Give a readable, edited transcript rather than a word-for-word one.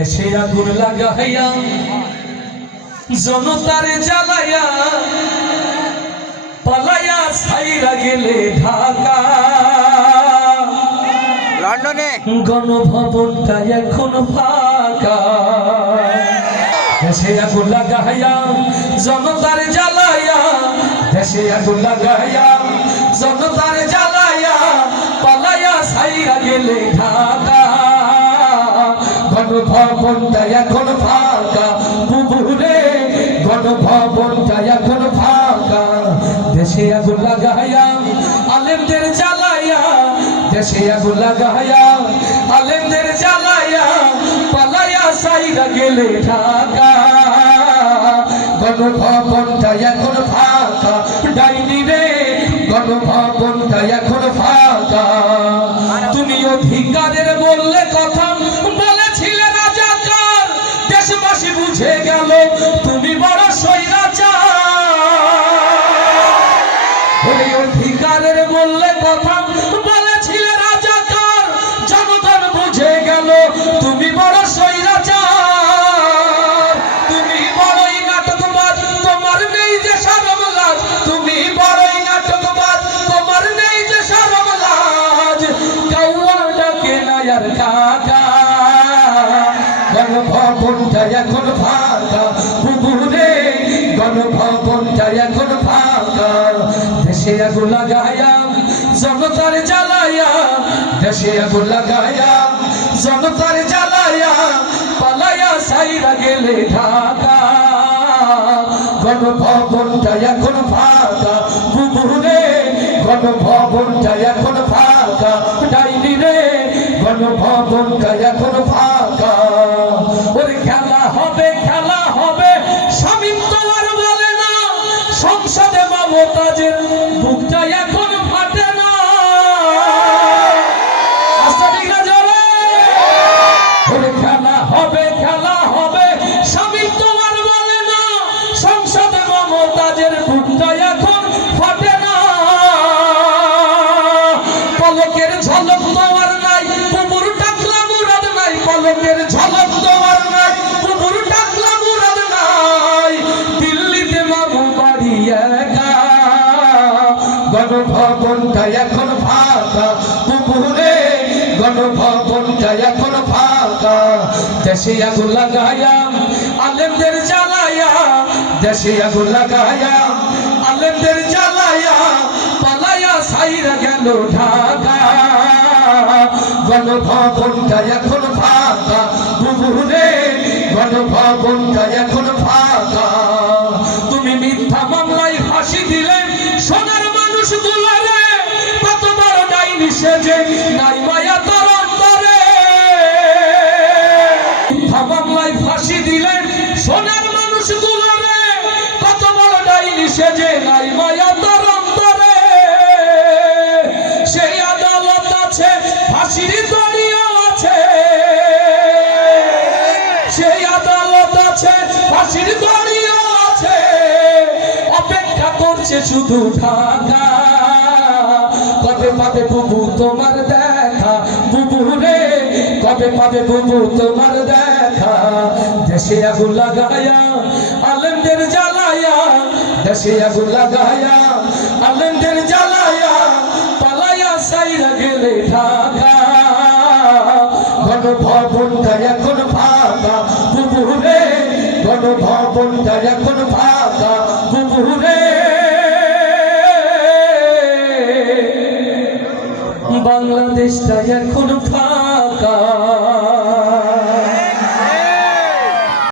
দেশে আগুন লাগাইয়া জনতারে জ্বালাইয়া পালাইয়া ছাইরা গেলে ঢাকা লন্ডনে গণভবনটা এখন ফাঁকা। দেশে আগুন লাগাইয়া জনতারে জ্বালাইয়া, দেশে আগুন লাগাইয়া জনতারে জ্বালাইয়া পালাইয়া ছাইরা গেলে ঢাকা। গণভবনটা এখন ফাঁকা বুবুরে, গণভবনটা এখন ফাঁকা। দেশে আগুন লাগাইয়া আলেমদের জ্বালাইয়া, দেশে আগুন লাগাইয়া আলেমদের জ্বালাইয়া পালাইয়া ছাইরা গেলে ঢাকা। গণভবনটা এখন ফাঁকা ডাইনি রে, গণভবনটা এখন ফাঁকা। তুমি অধিকারের বললে কথা বলেছিলে রাজাকার, দেশবাসী বুঝে গেল তুমি বড় স্বৈরাচার। অধিকারের বললে কথা বলেছিলে রাজাকার, জনগণ বুঝে গেল তুমি বড় স্বৈরাচার। তুমি বড়ই নাটকবাজ, তোমার নেই যে শরম লাজ। তুমি বড়ই নাটকবাজ, তোমার নেই যে শরম লাজ। কাউয়া ডাকে না আর কাকা। গণভবনটা এখন ফাঁকা বুবুরে, গণভবনটা এখন ফাঁকা। দেশে আগুন লাগাইয়া জনতার জ্বালাইয়া, দেশে আগুন লাগাইয়া জনতার জ্বালাইয়া পালাইয়া ছাইরা গেলে ঢাকা। গণভবনটা এখন ফাঁকা বুবুরে, গণভবনটা এখন ফাঁকা ডাইনি রে, গণভবনটা এখন ফাঁকা। ওরে খেলা হবে, খেলা হবে স্বামী তোমার বলে না, সংসদে মমতাজের বুকটা এখন ফাটে না। ওরে খেলা হবে, খেলা হবে স্বামী তোমার বলে না, সংসদে মমতাজের বুকটা এখন ফাটে না। পলকের ঝলক তোমার নাই, বুবুর টাকলা মুরাদ নাই। পলকের ঝলক তোমার নাই, বুবুর টাকলা মুরাদ নাই। দিল্লিতে মামু বাড়ি একা। গণভবনটা এখন ফাঁকা বুবুরে, গণভবনটা এখন ফাঁকা। দেশে আগুন লাগাইয়া আলেমদের জ্বালাইয়া, দেশে আগুন লাগাইয়া আলেমদের জ্বালাইয়া পালাইয়া ছাইরা গেল ঢাকা। গণভবনটা এখন ফাঁকা বুবুরে, গণভবনটা এখন ফাঁকা। তুমি মিথ্যা মামলায় ফাঁসি দিলে সোনার মানুষ দুলারে, কত বড় ডাইনি সেজে নাই মায়া তোর অন্তরে। মিথ্যা মামলায় ফাঁসি দিলে সোনার মানুষ দুলারে, কত বড় ডাইনি সেজে নাই মায়া তোর অন্তরে। সেই আদালত আছে, ফাঁসির দড়িও আছে। সেই আদালত আছে, ফাঁসির দড়িও আছে। অপেক্ষা করছে শুধু ঢাকা। কবে পাবে বুবু তোমার দেখা বুবুরে, কবে পাবে বুবু তোমার দেখা। দেশে আগুন লাগাইয়া আলেমদের জ্বালাইয়া, দেশে আগুন লাগাইয়া আলেমদের জ্বালাইয়া পালাইয়া ছাইরা গেলে ঢাকা। গণভবনটা এখন ফাঁকা বুবুরে, গণভবনটা এখন ফাঁকা বুবুরে। বাংলাদেশটা এখন ফাঁকা।